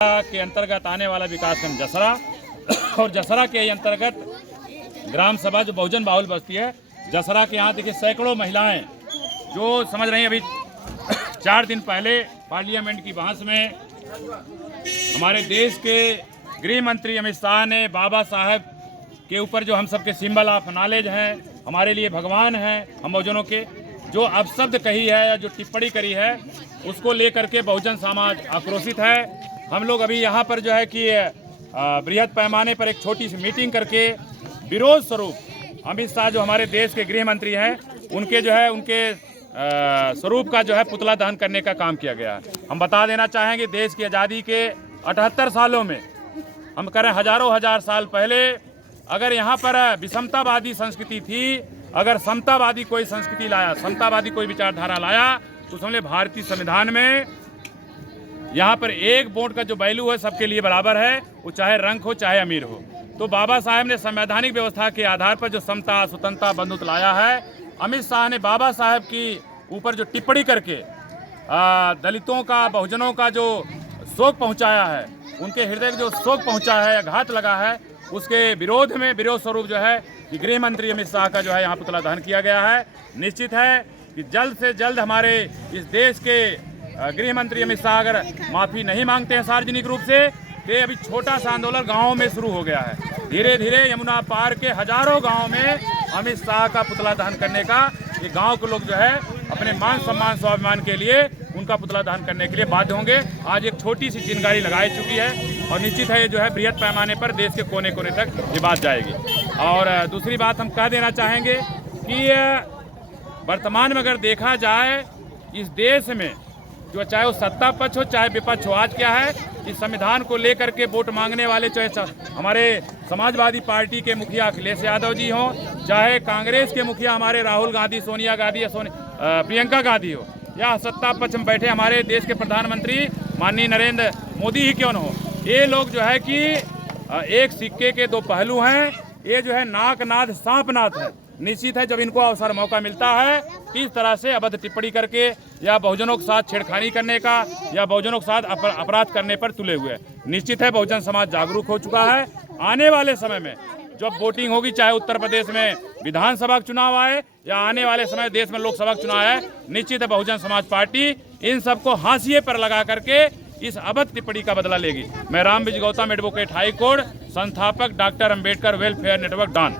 के अंतर्गत आने वाला विकासखंड जसरा और जसरा के अंतर्गत ग्राम सभा जो बहुजन बाहुल बस्ती है जसरा के यहाँ देखिए सैकड़ों महिलाएं जो समझ रही हैं। अभी 4 दिन पहले पार्लियामेंट की बहस में हमारे देश के गृह मंत्री अमित शाह ने बाबा साहब के ऊपर जो हम सबके सिंबल ऑफ नॉलेज हैं, हमारे लिए भगवान हैं, हम बहुजनों के जो अपशब्द कही है या जो टिप्पणी करी है उसको लेकर के बहुजन समाज आक्रोशित है। हम लोग अभी यहाँ पर जो है कि बृहद पैमाने पर एक छोटी सी मीटिंग करके विरोध स्वरूप अमित शाह जो हमारे देश के गृह मंत्री हैं उनके जो है उनके स्वरूप का जो है पुतला दहन करने का काम किया गया है। हम बता देना चाहेंगे देश की आज़ादी के 78 सालों में हम करें हजारों हजार साल पहले अगर यहाँ पर विषमतावादी संस्कृति थी, अगर समतावादी कोई संस्कृति लाया, समतावादी कोई विचारधारा लाया तो समझे भारतीय संविधान में यहाँ पर एक वोट का जो वैल्यू है सबके लिए बराबर है, वो चाहे रंग हो चाहे अमीर हो। तो बाबा साहब ने संवैधानिक व्यवस्था के आधार पर जो समता स्वतंत्रता बंधुत्व लाया है, अमित शाह ने बाबा साहब की ऊपर जो टिप्पणी करके दलितों का बहुजनों का जो शोक पहुँचाया है, उनके हृदय को जो शोक पहुँचा है, आघात लगा है, उसके विरोध में विरोध स्वरूप जो है कि गृह मंत्री अमित शाह का जो है यहाँ पुतला दहन किया गया है। निश्चित है कि जल्द से जल्द हमारे इस देश के गृह मंत्री अमित शाह अगर माफ़ी नहीं मांगते हैं सार्वजनिक रूप से तो अभी छोटा सा आंदोलन गाँव में शुरू हो गया है। धीरे धीरे यमुना पार के हजारों गाँव में अमित शाह का पुतला दहन करने का ये गाँव के लोग जो है अपने मान सम्मान स्वाभिमान के लिए उनका पुतला दहन करने के लिए बाध्य होंगे। आज एक छोटी सी चिंगारी लगाई चुकी है और निश्चित है ये जो है बृहद पैमाने पर देश के कोने कोने तक ये बात जाएगी। और दूसरी बात हम कह देना चाहेंगे कि वर्तमान में अगर देखा जाए इस देश में जो चाहे वो सत्ता पक्ष हो चाहे विपक्ष हो, आज क्या है इस संविधान को लेकर के वोट मांगने वाले चाहे हमारे समाजवादी पार्टी के मुखिया अखिलेश यादव जी हों, चाहे कांग्रेस के मुखिया हमारे राहुल गांधी, सोनिया गांधी या प्रियंका गांधी हो, या सत्ता पक्ष में बैठे हमारे देश के प्रधानमंत्री माननीय नरेंद्र मोदी ही क्यों न हो, ये लोग जो है कि एक सिक्के के दो पहलू हैं। ये जो है नाक नाद सांप नाथ है। निश्चित है जब इनको अवसर मौका मिलता है इस तरह से अभद्र टिप्पणी करके या बहुजनों के साथ छेड़खानी करने का या बहुजनों के साथ अपराध करने पर तुले हुए। निश्चित है बहुजन समाज जागरूक हो चुका है। आने वाले समय में जब वोटिंग होगी, चाहे उत्तर प्रदेश में विधानसभा चुनाव आए या आने वाले समय देश में लोकसभा चुनाव आए, निश्चित है बहुजन समाज पार्टी इन सबको हाशिए पर लगा करके इस अभद्र टिप्पणी का बदला लेगी। मैं Ram Vijay Gautam, advocate high court, संस्थापक doctor Ambedkar welfare network don.